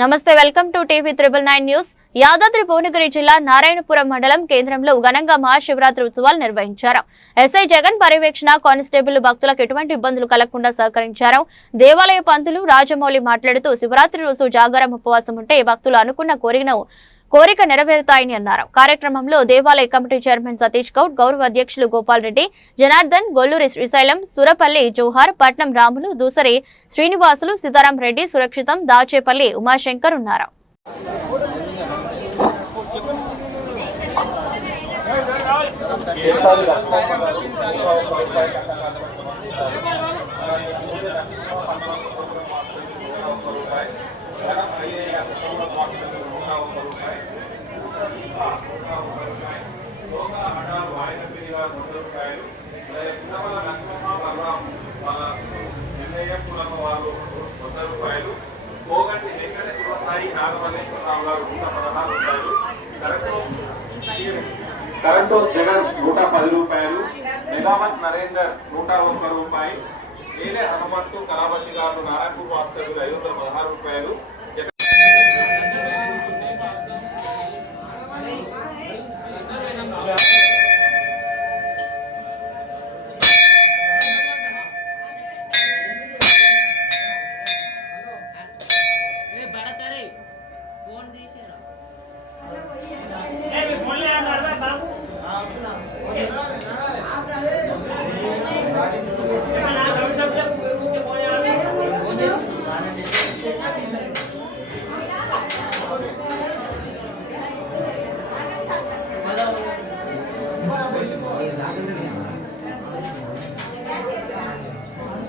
నమస్తే welcome to TV triple nine news. Yadadri Bhuvanagiri జిల్లా నారాయణపురం మండలం కేంద్రంలో ఘనంగా మహాశివరాత్రి ఉత్సవాలు నిర్వహించారు. ఎస్ఐ జగన్ పర్యవేక్షణ కానిస్టేబుల్ భక్తులకు ఎటువంటి ఇబ్బందులు కలగకుండా సహకరించారు. దేవాలయ పంతులు రాజమౌళి మాట్లాడుతూ శివరాత్రి రోజు జాగారం ఉపవాసం ఉంటే భక్తులు అనుకున్న కోరికను కోరిక నెరవేరుతాయని అన్నారు. కార్యక్రమంలో దేవాలయ కమిటీ చైర్మన్ సతీష్ గౌడ్ గౌరవ అధ్యక్షులు గోపాల్ రెడ్డి జనార్దన్ గొల్లూరి శ్రీశైలం సురపల్లి జోహార్ పట్నం రాములు దూసరి శ్రీనివాసులు సీతారాం రెడ్డి సురక్షితం దాచేపల్లి ఉమాశంకర్ ఉన్నారు పోగంటి వెంకటేశ్వర సాయి నాగమల్లేశ్వరరావు గారు నూట పదహారు రూపాయలు కరెంటు జగన్ నూట పది రూపాయలు. నిజామత్ నరేందర్ నూట ఒక్క రూపాయి. నేనే హనుమంతు కళావతి గారు నారాయణ వాస్తవులు ఐదు వందల పదహారు రూపాయలు.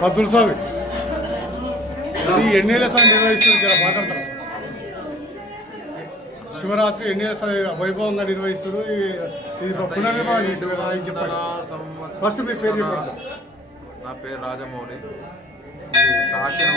పద్దుల స్వామి ఇది ఎన్నేళ్ళ సార్ నిర్వహిస్తుంది జర మాట్లాడతారు? శివరాత్రి సార్ వైభవంగా నిర్వహిస్తారు ఈ- ఇది పునర్నిర్మాణం చేశారు కదా అని చెప్పండి. ఫస్ట్ మీ పేరు నా పేరు రాజమౌళి. ప్రాచీన